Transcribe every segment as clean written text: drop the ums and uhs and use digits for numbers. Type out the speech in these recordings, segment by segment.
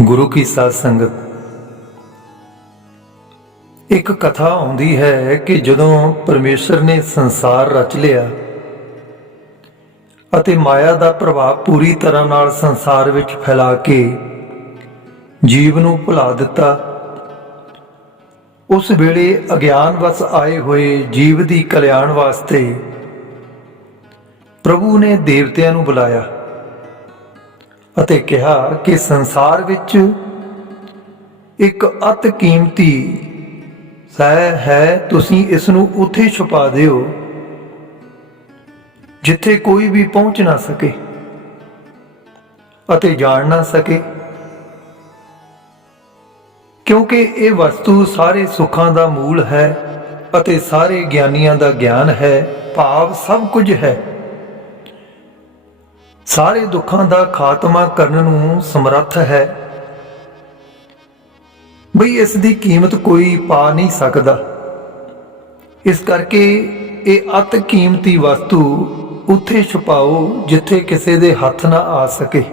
गुरु की साध संगत। एक कथा आउंदी है कि जदों परमेश्वर ने संसार रच लिया ਅਤੇ माया का प्रभाव पूरी तरह नाल संसार विच फैला के जीव नूं भुला दिता, उस वेले अज्ञान वस आए हुए जीव की कल्याण वास्ते प्रभु ने देवतियां नूं बुलाया ਅਤੇ कहा कि संसार विच एक अत कीमती सै है, तुसीं इस नूं उत्थे छुपा दिओ जिथे कोई भी पहुंच ना सके ਅਤੇ जान ना सके, क्योंकि ये वस्तु सारे सुखां दा मूल है ਅਤੇ सारे ज्ञानियां दा ज्ञान है, भाव सब कुछ है, सारे दुखां दा खात्मा करन नूं समर्थ है। बई इस दी कीमत कोई पा नहीं सकदा, इस करके ये अत कीमती वस्तु उत्थे छुपाओ जिथे किसी दे हथ ना आ सके,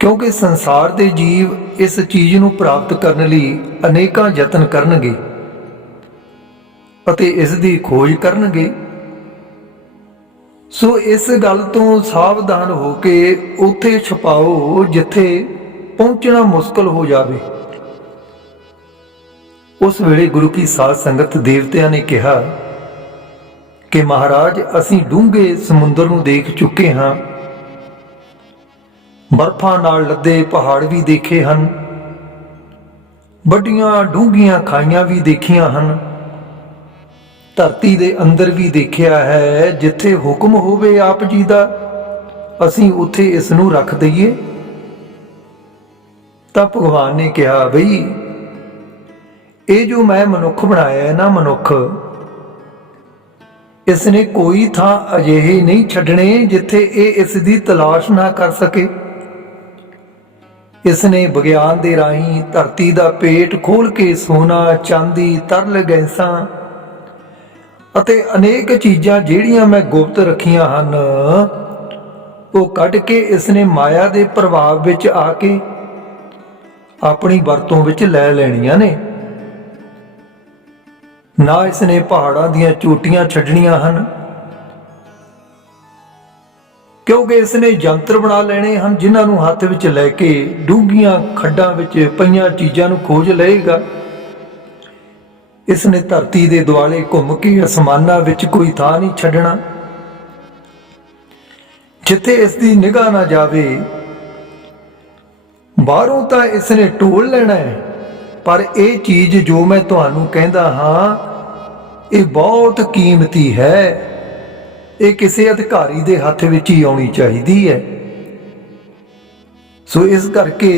क्योंकि संसार दे जीव इस चीज नूं प्राप्त करने लई अनेकां यतन करनगे ਅਤੇ इस दी खोज करनगे। सो इस गल तो सावधान हो के उत्थे छुपाओ जिथे पहुंचना मुश्किल हो जावे। उस वेले गुरु की साध संगत देवतियां ने कहा कि महाराज असीं डूंघे समुंदर नूं देख चुके हाँ, बर्फां नाल लदे पहाड़ भी देखे हन, वड्डियां डूंघियां खाइयां भी देखियां हन, धरती दे अंदर भी देखिया है। जिथे हुक्म होवे आप जी दा असीं उत्थे इस नूं रख दईए। तां भगवान ने कहा, बई ये जो मैं मनुख बनाया है ना, मनुख इसने कोई थां अजिहे नहीं छड्डणे जिथे ये इसदी तलाश ना कर सके। इसने विज्ञान दे राही धरती दा पेट खोल के सोना चांदी तरल गैसां ਅਤੇ अनेक चीज़ां ਜਿਹੜੀਆਂ मैं गुप्त रखियां ਹਨ ਉਹ ਕੱਢ ਕੇ इसने माया ਦੇ ਪ੍ਰਭਾਵ ਵਿੱਚ ਆ ਕੇ ਆਪਣੀ ਵਰਤੋਂ ਵਿੱਚ ਲੈ ਲੈਣੀਆਂ ਨੇ। ਨਾ इसने ਪਹਾੜਾਂ ਦੀਆਂ ਚੋਟੀਆਂ ਛੱਡਣੀਆਂ ਹਨ, क्योंकि इसने यंत्र बना लेने हैं जिन्हां नूं हत्थ विच लैके डूंघियां खड्डां विच पईयां चीज़ां नूं खोज लएगा। इसने धरती दे दुआले घुम के आसमानां विच कोई थां नहीं छड्डना जिथे इसकी निगाह ना जावे। बाहरों तां इसने टोल लेना है, पर यह चीज़ जो मैं तुहानूं कहंदा हां ये बहुत कीमती है, ये किसी अधिकारी दे हत्थ विच ही आउणी चाहीदी है। सो इस करके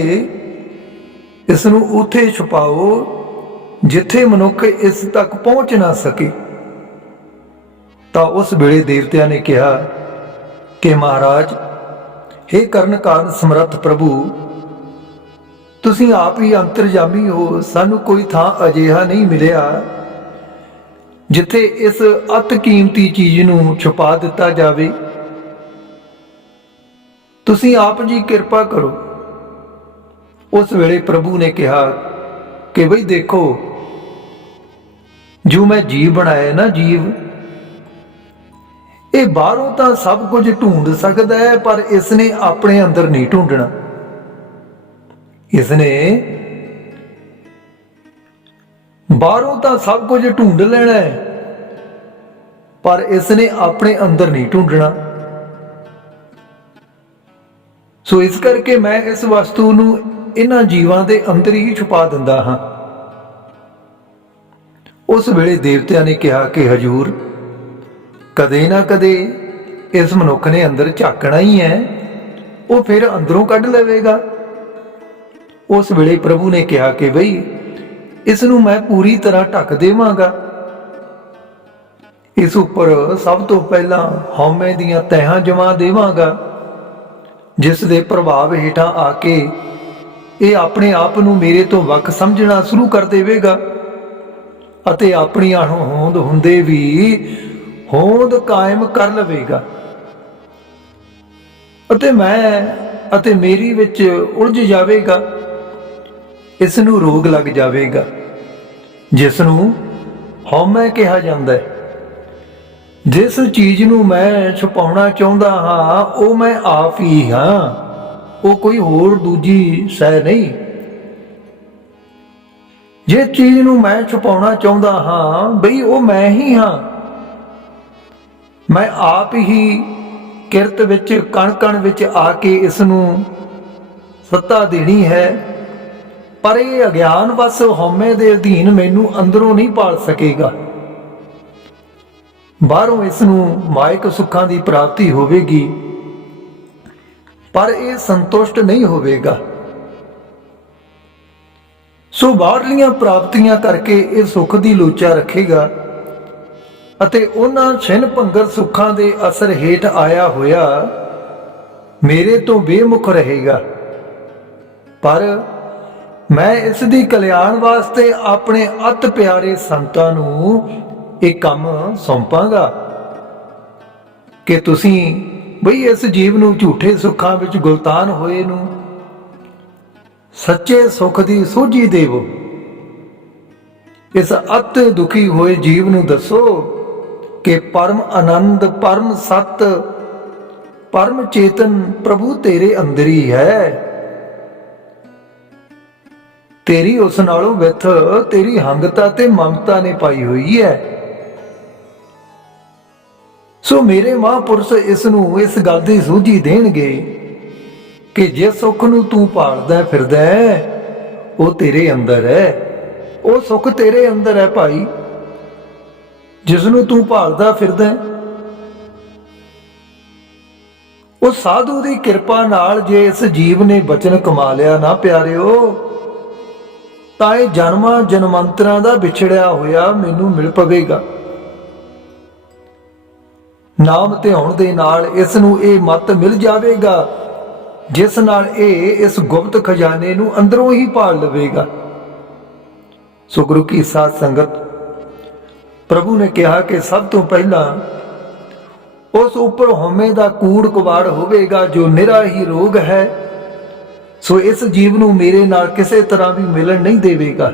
इस नूं उत्थे छुपाओ जिथे मनुख इस तक पहुंच ना सके। तो उस वेले देवतिया ने कहा कि महाराज, हे करन कारण समर्थ प्रभु, तुसीं आप ही अंतरजामी हो, सानू कोई थां अजिहा नहीं मिलिया जिथे इस अत कीमती चीज नूं छुपा दिता जावे। तुसीं आप जी किरपा करो। उस वेले प्रभु ने कहा कि बई देखो, जो मैं जीव बनाया ना, जीव ये बाहरों तो सब कुछ ढूंढ सकता है, पर इसने अपने अंदर नहीं ढूंढना। इसने बाहरों तो सब कुछ ढूंढ लेना है, पर इसने अपने अंदर नहीं ढूंढना। सो इस करके मैं इस वस्तु नूं इन्हां जीवां दे अंदर ही छुपा दिंदा हां। उस वेले देवतिया ने कहा कि हजूर, कदे ना कदे इस मनुख ने अंदर झाकना ही है, वो फिर अंदरों कढ़ लवेगा। उस वेले प्रभु ने कहा कि बई इस नूं मैं पूरी तरह ढक देवांगा। इस उपर सब तो पहला हौमे दियां तैहां जमा देवांगा, जिस दे प्रभाव हेठां आके ये अपने आप नूं मेरे तो वख समझना शुरू कर देवेगा ਅਤੇ ਆਪਣੀ ਹੋਂਦ ਹੁੰਦੇ ਵੀ होंद कायम कर लवेगा। ਅਤੇ ਮੈਂ ਅਤੇ ਮੇਰੀ ਵਿੱਚ ਉਲਝ ਜਾਵੇਗਾ। ਇਸ ਨੂੰ ਰੋਗ ਲੱਗ ਜਾਵੇਗਾ, ਜਿਸ ਨੂੰ ਹਉਮੈ ਕਿਹਾ ਜਾਂਦਾ ਹੈ। ਜਿਸ ਚੀਜ਼ ਨੂੰ ਮੈਂ ਛੁਪਾਉਣਾ ਚਾਹੁੰਦਾ ਹਾਂ ਉਹ ਮੈਂ ਆਪ ਹੀ ਹਾਂ, ਉਹ ਕੋਈ ਹੋਰ ਦੂਜੀ ਸ਼ੈ ਨਹੀਂ। ਜਿਸ ਚੀਜ਼ ਨੂੰ ਮੈਂ ਛੁਪਾਉਣਾ ਚਾਹੁੰਦਾ ਹਾਂ ਬਈ ਉਹ ਮੈਂ ਹੀ ਹਾਂ। ਮੈਂ ਆਪ ਹੀ ਕਿਰਤ ਵਿੱਚ ਕਣ ਕਣ ਵਿੱਚ ਆ ਕੇ ਇਸ ਨੂੰ ਸੱਤਾ ਦੇਣੀ ਹੈ, ਪਰ ਇਹ ਅਗਿਆਨ ਵਸ ਹਉਮੈ ਦੇ ਅਧੀਨ ਮੈਨੂੰ ਅੰਦਰੋਂ ਨਹੀਂ ਪਾਲ ਸਕੇਗਾ। ਬਾਹਰੋਂ ਇਸ ਨੂੰ ਮਾਇਕ ਸੁੱਖਾਂ ਦੀ ਪ੍ਰਾਪਤੀ ਹੋਵੇਗੀ, ਪਰ ਇਹ ਸੰਤੁਸ਼ਟ ਨਹੀਂ ਹੋਵੇਗਾ। ਸੋ ਬਾਹਰਲੀਆਂ ਪ੍ਰਾਪਤੀਆਂ ਕਰਕੇ ਇਹ ਸੁੱਖ ਦੀ ਲੋਚਾ ਰੱਖੇਗਾ ਅਤੇ ਉਹਨਾਂ ਛਿਨ ਭੰਗਰ ਸੁੱਖਾਂ ਦੇ ਅਸਰ ਹੇਠ ਆਇਆ ਹੋਇਆ ਮੇਰੇ ਤੋਂ ਬੇਮੁਖ ਰਹੇਗਾ। ਪਰ ਮੈਂ ਇਸ ਦੀ ਕਲਿਆਣ ਵਾਸਤੇ ਆਪਣੇ ਅਤ ਪਿਆਰੇ ਸੰਤਾਂ ਨੂੰ ਇਹ ਕੰਮ ਸੌਂਪਾਂਗਾ ਕਿ ਤੁਸੀਂ ਬਈ ਇਸ ਜੀਵ ਨੂੰ ਝੂਠੇ ਸੁੱਖਾਂ ਵਿੱਚ ਗੁਲਤਾਨ ਹੋਏ ਨੂੰ ਸੱਚੇ ਸੁੱਖ ਦੀ ਸੋਝੀ ਦੇਵੋ। ਇਸ ਅਤ ਦੁਖੀ ਹੋਏ ਜੀਵ ਨੂੰ ਦੱਸੋ ਕਿ ਪਰਮ ਆਨੰਦ, ਪਰਮ ਸਤ, ਪਰਮ ਚੇਤਨ ਪ੍ਰਭੂ ਤੇਰੇ ਅੰਦਰ ਹੀ ਹੈ। ਤੇਰੀ ਉਸ ਨਾਲੋਂ ਵਿਥ ਤੇਰੀ ਹੰਗਤਾ ਤੇ ਮਮਤਾ ਨੇ ਪਾਈ ਹੋਈ ਹੈ। ਸੋ ਮੇਰੇ ਮਹਾਂਪੁਰਸ਼ ਇਸ ਨੂੰ ਇਸ ਗੱਲ ਦੀ ਸੂਝੀ ਦੇਣਗੇ ਕਿ ਜੇ ਸੁੱਖ ਨੂੰ ਤੂੰ ਭਾਲਦਾ ਫਿਰਦਾ ਉਹ ਤੇਰੇ ਅੰਦਰ ਹੈ। ਉਹ ਸੁੱਖ ਤੇਰੇ ਅੰਦਰ ਹੈ ਭਾਈ, ਜਿਸ ਨੂੰ ਤੂੰ ਭਾਲਦਾ ਫਿਰਦਾ। ਉਹ ਸਾਧੂ ਦੀ ਕਿਰਪਾ ਨਾਲ ਜੇ ਇਸ ਜੀਵ ਨੇ ਬਚਨ ਕਮਾ ਲਿਆ ਨਾ ਪਿਆਰਿਓ, ਤਾਂ ਇਹ ਜਨਮਾਂ ਜਨਮੰਤਰਾਂ ਦਾ ਵਿਛੜਿਆ ਹੋਇਆ ਮੈਨੂੰ ਮਿਲ ਪਵੇਗਾ। ਨਾਮ ਧਿਆਉਣ ਦੇ ਨਾਲ ਇਸ ਨੂੰ ਇਹ ਮੱਤ ਮਿਲ ਜਾਵੇਗਾ, ਜਿਸ ਨਾਲ ਇਹ ਇਸ ਗੁਪਤ ਖਜ਼ਾਨੇ ਨੂੰ ਅੰਦਰੋਂ ਹੀ ਭਾਲ ਲਵੇਗਾ। ਸੋ ਗੁਰੂ ਕੀ ਸਾਧ ਸੰਗਤ, ਪ੍ਰਭੂ ਨੇ ਕਿਹਾ ਕਿ ਸਭ ਤੋਂ ਪਹਿਲਾਂ ਉਸ ਉੱਪਰ ਹਉਮੈ ਦਾ ਕੂੜ ਕਵਾੜ ਹੋਵੇਗਾ ਜੋ ਨਿਰਾ ਹੀ ਰੋਗ ਹੈ। ਸੋ ਇਸ ਜੀਵ ਨੂੰ ਮੇਰੇ ਨਾਲ ਕਿਸੇ ਤਰ੍ਹਾਂ ਵੀ ਮਿਲਣ ਨਹੀਂ ਦੇਵੇਗਾ,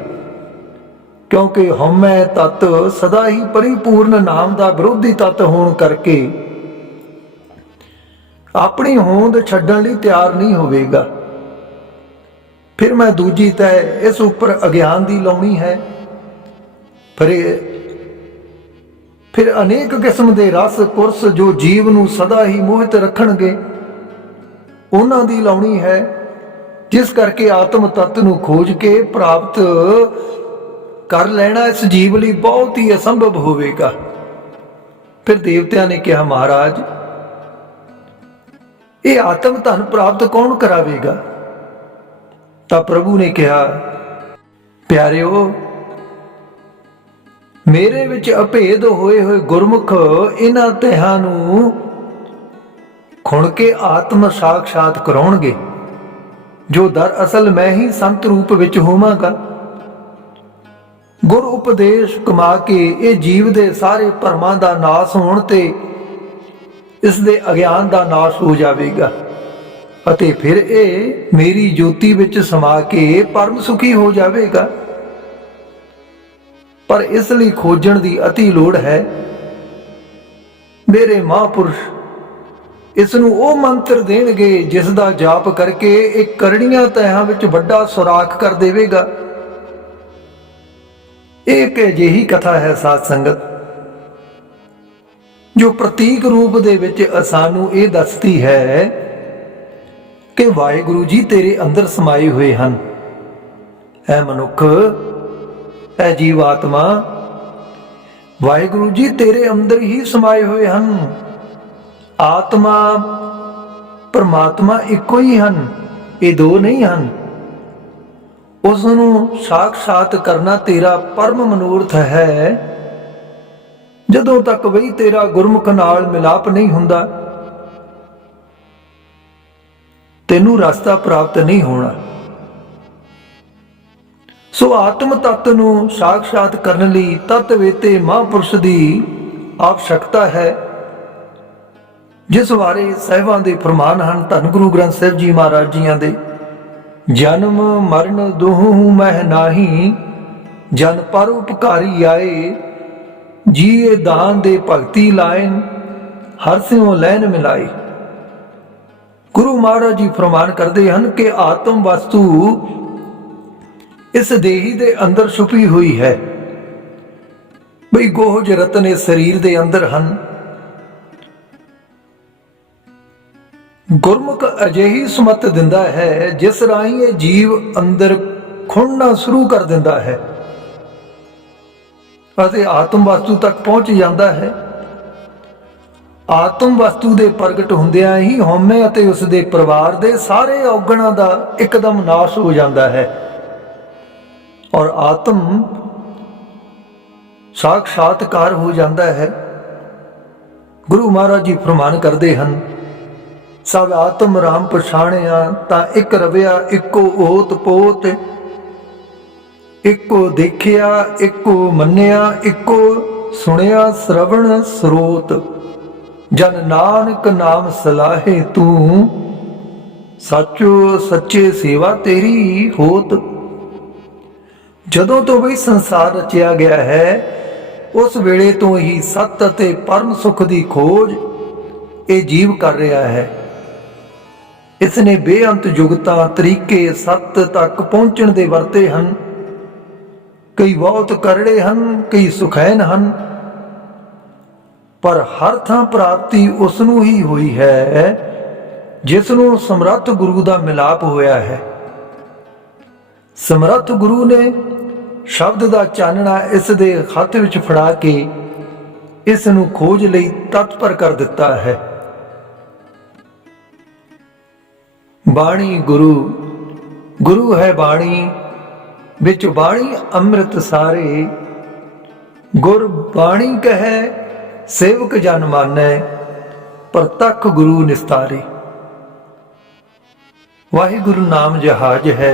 ਕਿਉਂਕਿ ਹਉਮੈ ਤੱਤ ਸਦਾ ਹੀ ਪਰਿਪੂਰਨ ਨਾਮ ਦਾ ਵਿਰੋਧੀ ਤੱਤ ਹੋਣ ਕਰਕੇ ਆਪਣੀ ਹੋਂਦ ਛੱਡਣ ਲਈ ਤਿਆਰ ਨਹੀਂ ਹੋਵੇਗਾ। ਫਿਰ ਮੈਂ ਦੂਜੀ ਤੈ ਇਸ ਉੱਪਰ ਅਗਿਆਨ ਦੀ ਲਾਉਣੀ ਹੈ। ਫਿਰ ਅਨੇਕ ਕਿਸਮ ਦੇ ਰਸ ਕੁਰਸ ਜੋ ਜੀਵ ਨੂੰ ਸਦਾ ਹੀ ਮੋਹਿਤ ਰੱਖਣਗੇ, ਉਹਨਾਂ ਦੀ ਲਾਉਣੀ ਹੈ, ਜਿਸ ਕਰਕੇ ਆਤਮ ਤੱਤ ਨੂੰ ਖੋਜ ਕੇ ਪ੍ਰਾਪਤ ਕਰ ਲੈਣਾ ਇਸ ਜੀਵ ਲਈ ਬਹੁਤ ਹੀ ਅਸੰਭਵ ਹੋਵੇਗਾ। ਫਿਰ ਦੇਵਤਿਆਂ ਨੇ ਕਿਹਾ, ਮਹਾਰਾਜ ਇਹ ਆਤਮ ਧਨ ਪ੍ਰਾਪਤ ਕੌਣ ਕਰਾਵੇਗਾ? ਤਾਂ ਪ੍ਰਭੂ ਨੇ ਕਿਹਾ, ਪਿਆਰਿਓ ਮੇਰੇ ਵਿੱਚ ਅਭੇਦ ਹੋਏ ਗੁਰਮੁਖ ਇਹਨਾਂ ਤਹਾਂ ਨੂੰ ਖੁਣ ਕੇ ਆਤਮ ਸਾਖਸ਼ਾਤ ਕਰਾਉਣਗੇ, ਜੋ ਦਰਅਸਲ ਮੈਂ ਹੀ ਸੰਤ ਰੂਪ ਵਿੱਚ ਹੋਵਾਂਗਾ। ਗੁਰ ਉਪਦੇਸ਼ ਕਮਾ ਕੇ ਇਹ ਜੀਵ ਦੇ ਸਾਰੇ ਭਰਮਾਂ ਦਾ ਨਾਸ ਹੋਣ ਤੇ ਇਸ ਦੇ ਅਗਿਆਨ ਦਾ ਨਾਸ ਹੋ ਜਾਵੇਗਾ ਅਤੇ ਫਿਰ ਇਹ ਮੇਰੀ ਜੋਤੀ ਵਿੱਚ ਸਮਾ ਕੇ ਪਰਮ ਸੁਖੀ ਹੋ ਜਾਵੇਗਾ। ਪਰ ਇਸ ਲਈ ਖੋਜਣ ਦੀ ਅਤੀ ਲੋੜ ਹੈ। ਮੇਰੇ ਮਹਾਂਪੁਰਸ਼ ਇਸ ਨੂੰ ਉਹ ਮੰਤਰ ਦੇਣਗੇ ਜਿਸ ਦਾ ਜਾਪ ਕਰਕੇ ਇਹ ਕਰੜੀਆਂ ਤਹਾਂ ਵਿੱਚ ਵੱਡਾ ਸੁਰਾਖ ਕਰ ਦੇਵੇਗਾ। ਇਹ ਇੱਕ ਅਜਿਹੀ ਕਥਾ ਹੈ ਸਾਧ ਸੰਗਤ, ਜੋ ਪ੍ਰਤੀਕ ਰੂਪ ਦੇ ਵਿੱਚ ਸਾਨੂੰ ਇਹ ਦੱਸਦੀ ਹੈ ਕਿ ਵਾਹਿਗੁਰੂ ਜੀ ਤੇਰੇ ਅੰਦਰ ਸਮਾਏ ਹੋਏ ਹਨ। ਐ ਮਨੁੱਖ, ਐ ਜੀਵ ਆਤਮਾ, ਵਾਹਿਗੁਰੂ ਜੀ ਤੇਰੇ ਅੰਦਰ ਹੀ ਸਮਾਏ ਹੋਏ ਹਨ। ਆਤਮਾ ਪਰਮਾਤਮਾ ਇੱਕੋ ਹੀ ਹਨ, ਇਹ ਦੋ ਨਹੀਂ ਹਨ। ਉਸ ਨੂੰ ਸਾਖਸ਼ਾਤ ਕਰਨਾ ਤੇਰਾ ਪਰਮ ਮਨੋਰਥ ਹੈ। ਜਦੋਂ ਤੱਕ ਵਈ ਤੇਰਾ ਗੁਰਮੁਖ ਨਾਲ ਮਿਲਾਪ ਨਹੀਂ ਹੁੰਦਾ, ਤੈਨੂੰ ਰਸਤਾ ਪ੍ਰਾਪਤ ਨਹੀਂ ਹੋਣਾ। ਸੋ ਆਤਮ ਤੱਤ ਨੂੰ ਸਾਖਸ਼ਾਤ ਕਰਨ ਲਈ ਤਤ ਵੇਤੇ ਮਹਾਂਪੁਰਸ਼ ਦੀ ਆਵਸ਼ਕਤਾ ਹੈ। ਜਿਸ ਬਾਰੇ ਸਾਹਿਬਾਂ ਦੇ ਫਰਮਾਨ ਹਨ ਧੰਨ ਗੁਰੂ ਗ੍ਰੰਥ ਸਾਹਿਬ ਜੀ ਮਹਾਰਾਜ ਜੀਆਂ ਦੇ। ਜਨਮ ਮਰਨ ਦੋਹੂ ਮਹਿ ਨਾਹੀ, ਜਨ ਪਰ ਉਪਕਾਰੀ ਆਏ, ਜੀਏ ਦਾਨ ਦੇ ਭਗਤੀ ਲਾਇਨ, ਹਰ ਸਿਉ ਲੈਨ ਮਿਲਾਏ। ਗੁਰੂ ਮਹਾਰਾਜ ਜੀ ਫਰਮਾਨ ਕਰਦੇ ਹਨ ਕਿ ਆਤਮ ਵਸਤੂ ਇਸ ਦੇਹੀ ਦੇ ਅੰਦਰ ਛੁਪੀ ਹੋਈ ਹੈ। ਬਈ ਗੋਹਜ ਰਤਨ ਇਸ ਸਰੀਰ ਦੇ ਅੰਦਰ ਹਨ। ਗੁਰਮੁਖ ਅਜਿਹੀ ਸਮਤ ਦਿੰਦਾ ਹੈ ਜਿਸ ਰਾਹੀਂ ਇਹ ਜੀਵ ਅੰਦਰ ਖੁੰਡਣਾ ਸ਼ੁਰੂ ਕਰ ਦਿੰਦਾ ਹੈ ਅਤੇ ਆਤਮ ਵਸਤੂ ਤੱਕ ਪਹੁੰਚ ਜਾਂਦਾ ਹੈ। ਆਤਮ ਵਸਤੂ ਦੇ ਪ੍ਰਗਟ ਹੁੰਦਿਆਂ ਹੀ ਹਉਮੈ ਅਤੇ ਉਸ ਦੇ ਪਰਿਵਾਰ ਦੇ ਸਾਰੇ ਔਗਣਾਂ ਦਾ ਇੱਕਦਮ ਨਾਸ਼ ਹੋ ਜਾਂਦਾ ਹੈ ਔਰ ਆਤਮ ਸਾਖਸ਼ਾਤਕਾਰ ਹੋ ਜਾਂਦਾ ਹੈ। ਗੁਰੂ ਮਹਾਰਾਜ ਜੀ ਫਰਮਾਨ ਕਰਦੇ ਹਨ, ਸਭ ਆਤਮ ਰਾਮ ਪਛਾਣਿਆ ਤਾਂ ਇੱਕ ਰਵਿਆ, ਇੱਕੋ ਓਤ ਪੋਤ, ਇੱਕੋ ਦੇਖਿਆ, ਇੱਕੋ ਮੰਨਿਆ, ਇੱਕੋ ਸੁਣਿਆ ਸ਼ਰਵਣ ਸਰੋਤ। ਜਨ ਨਾਨਕ ਨਾਮ ਸਲਾਹੇ ਤੂੰ, ਸੱਚੋ ਸੱਚੇ ਸੇਵਾ ਤੇਰੀ ਹੋਤ। ਜਦੋਂ ਤੋਂ ਬਈ ਸੰਸਾਰ ਰਚਿਆ ਗਿਆ ਹੈ ਉਸ ਵੇਲੇ ਤੋਂ ਹੀ ਸੱਤ ਅਤੇ ਪਰਮ ਸੁਖ ਦੀ ਖੋਜ ਇਹ ਜੀਵ ਕਰ ਰਿਹਾ ਹੈ। ਇਸ ਨੇ ਬੇਅੰਤ ਜੁਗਤਾਂ ਤਰੀਕੇ ਸੱਤ ਤੱਕ ਪਹੁੰਚਣ ਦੇ ਵਰਤੇ ਹਨ। ਕਈ ਬਹੁਤ ਕਰੜੇ ਹਨ, ਕਈ ਸੁਖੈਨ ਹਨ, ਪਰ ਹਰ ਥਾਂ ਪ੍ਰਾਪਤੀ ਉਸ ਨੂੰ ਹੀ ਹੋਈ ਹੈ ਜਿਸ ਨੂੰ ਸਮਰੱਥ ਗੁਰੂ ਦਾ ਮਿਲਾਪ ਹੋਇਆ ਹੈ। ਸਮਰੱਥ ਗੁਰੂ ਨੇ ਸ਼ਬਦ ਦਾ ਚਾਨਣਾ ਇਸ ਦੇ ਹੱਥ ਵਿੱਚ ਫੜਾ ਕੇ ਇਸ ਨੂੰ ਖੋਜ ਲਈ ਤਤਪਰ ਕਰ ਦਿੱਤਾ ਹੈ। ਬਾਣੀ ਗੁਰੂ, ਗੁਰੂ ਹੈ ਬਾਣੀ, ਵਿੱਚ ਬਾਣੀ ਅੰਮ੍ਰਿਤ ਸਾਰੇ। ਗੁਰ ਬਾਣੀ ਕਹੈ ਸੇਵਕ ਜਨ ਮਾਨੈ, ਪ੍ਰਤੱਖ ਗੁਰੂ ਨਿਸਤਾਰੇ। ਵਾਹਿਗੁਰੂ ਨਾਮ ਜਹਾਜ ਹੈ,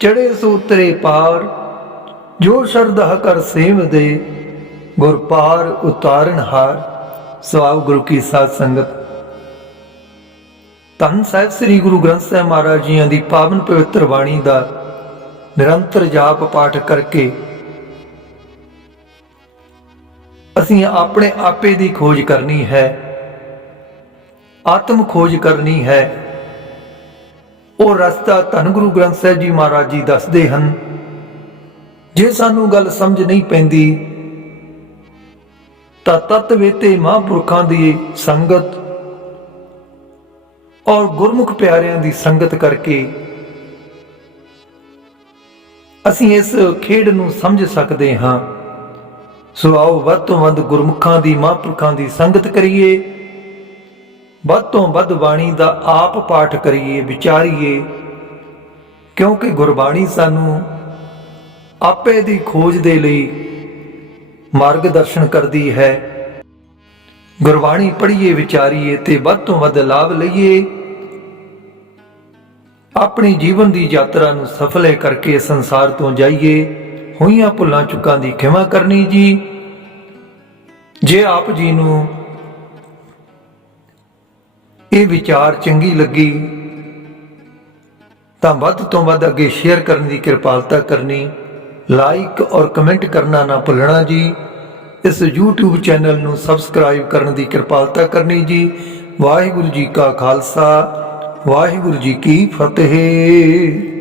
ਚੜੇ ਸੋ ਉਤਰੇ ਪਾਰ, ਜੋ ਸ਼ਰਧਾ ਕਰ ਸੇਵਦੇ, ਗੁਰ ਪਾਰ ਉਤਾਰਨ ਹਾਰ। ਸਵਾਉ ਗੁਰੂ ਕੀ ਸਾਧ ਸੰਗਤ। ਧੰਨ ਸਾਹਿਬ ਸ੍ਰੀ ਗੁਰੂ ਗ੍ਰੰਥ ਸਾਹਿਬ ਮਹਾਰਾਜ ਜੀਆਂ ਦੀ ਪਾਵਨ ਪਵਿੱਤਰ ਬਾਣੀ ਦਾ ਨਿਰੰਤਰ ਜਾਪ ਪਾਠ ਕਰਕੇ ਅਸੀਂ ਆਪਣੇ ਆਪੇ ਦੀ ਖੋਜ ਕਰਨੀ ਹੈ, ਆਤਮ ਖੋਜ ਕਰਨੀ ਹੈ। ਉਹ ਰਸਤਾ ਧੰਨ ਗੁਰੂ ਗ੍ਰੰਥ ਸਾਹਿਬ ਜੀ ਮਹਾਰਾਜ ਜੀ ਦੱਸਦੇ ਹਨ। ਜੇ ਸਾਨੂੰ ਗੱਲ ਸਮਝ ਨਹੀਂ ਪੈਂਦੀ ਤਾਂ ਤਤ ਵੇਤੇ ਮਹਾਂਪੁਰਖਾਂ ਦੀ ਸੰਗਤ ਔਰ ਗੁਰਮੁਖ ਪਿਆਰਿਆਂ ਦੀ ਸੰਗਤ ਕਰਕੇ ਅਸੀਂ ਇਸ ਖੇਡ ਨੂੰ ਸਮਝ ਸਕਦੇ ਹਾਂ। ਸੋ ਆਓ ਵੱਧ ਤੋਂ ਵੱਧ ਗੁਰਮੁਖਾਂ ਦੀ ਮਹਾਂਪੁਰਖਾਂ ਦੀ ਸੰਗਤ ਕਰੀਏ, ਵੱਧ ਤੋਂ ਵੱਧ ਬਾਣੀ ਦਾ ਆਪ ਪਾਠ ਕਰੀਏ, ਵਿਚਾਰੀਏ, ਕਿਉਂਕਿ ਗੁਰਬਾਣੀ ਸਾਨੂੰ ਆਪੇ ਦੀ ਖੋਜ ਦੇ ਲਈ ਮਾਰਗਦਰਸ਼ਨ ਕਰਦੀ ਹੈ। ਗੁਰਬਾਣੀ ਪੜ੍ਹੀਏ, ਵਿਚਾਰੀਏ ਤੇ ਵੱਧ ਤੋਂ ਵੱਧ ਲਾਭ ਲਈਏ। ਆਪਣੀ ਜੀਵਨ ਦੀ ਯਾਤਰਾ ਨੂੰ ਸਫਲ ਕਰਕੇ ਸੰਸਾਰ ਤੋਂ ਜਾਈਏ। ਹੋਈਆਂ ਭੁੱਲਾਂ ਚੁੱਕਾਂ ਦੀ ਖਿਮਾ ਕਰਨੀ ਜੀ। ਜੇ ਆਪ ਜੀ ਨੂੰ ਇਹ ਵਿਚਾਰ ਚੰਗੀ ਲੱਗੀ ਤਾਂ ਵੱਧ ਤੋਂ ਵੱਧ ਅੱਗੇ ਸ਼ੇਅਰ ਕਰਨ ਦੀ ਕਿਰਪਾਲਤਾ ਕਰਨੀ, ਲਾਈਕ ਔਰ ਕਮੈਂਟ ਕਰਨਾ ਨਾ ਭੁੱਲਣਾ ਜੀ। ਇਸ YouTube ਚੈਨਲ ਨੂੰ ਸਬਸਕ੍ਰਾਈਬ ਕਰਨ ਦੀ ਕਿਰਪਾਲਤਾ ਕਰਨੀ ਜੀ। ਵਾਹਿਗੁਰੂ ਜੀ ਕਾ ਖਾਲਸਾ, ਵਾਹਿਗੁਰੂ ਜੀ ਕੀ ਫਤਿਹ।